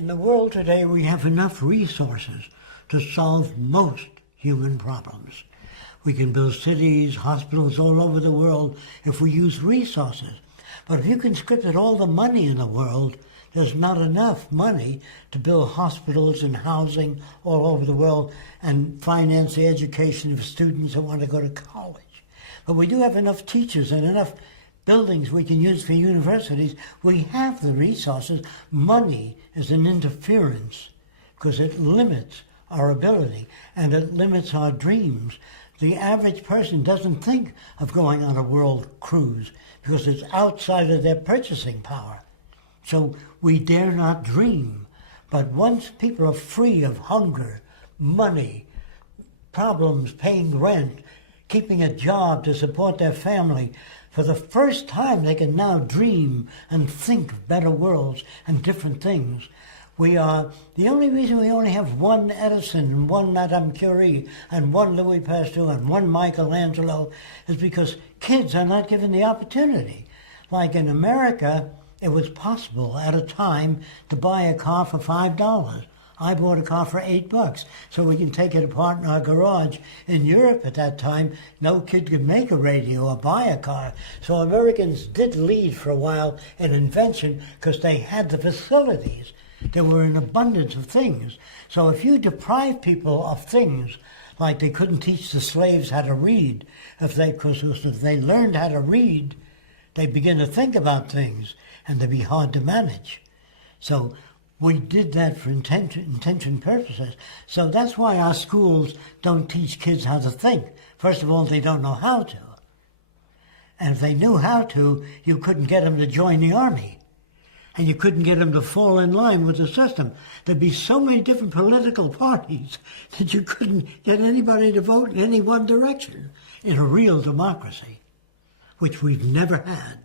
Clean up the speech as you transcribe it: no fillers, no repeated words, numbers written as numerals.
In the world today, we have enough resources to solve most human problems. We can build cities, hospitals all over the world if we use resources. But if you conscripted all the money in the world, there's not enough money to build hospitals and housing all over the world and finance the education of students that want to go to college. But we do have enough teachers and enough buildings we can use for universities. We have the resources. Money is an interference because it limits our ability and it limits our dreams. The average person doesn't think of going on a world cruise because it's outside of their purchasing power. So we dare not dream. But once people are free of hunger, money, problems, paying rent, keeping a job to support their family, for the first time they can now dream and think of better worlds and different things. The only reason we only have one Edison and one Madame Curie and one Louis Pasteur and one Michelangelo is because kids are not given the opportunity. Like in America, it was possible at a time to buy a car for $5. I bought a car for $8, so we can take it apart in our garage. In Europe at that time, no kid could make a radio or buy a car. So Americans did lead for a while in invention because they had the facilities. There were an abundance of things. So if you deprive people of things, like they couldn't teach the slaves how to read, if they learned how to read, they begin to think about things, and they'd be hard to manage. So we did that for intention purposes. So that's why our schools don't teach kids how to think. First of all, they don't know how to. And if they knew how to, you couldn't get them to join the army. And you couldn't get them to fall in line with the system. There'd be so many different political parties that you couldn't get anybody to vote in any one direction in a real democracy, which we've never had.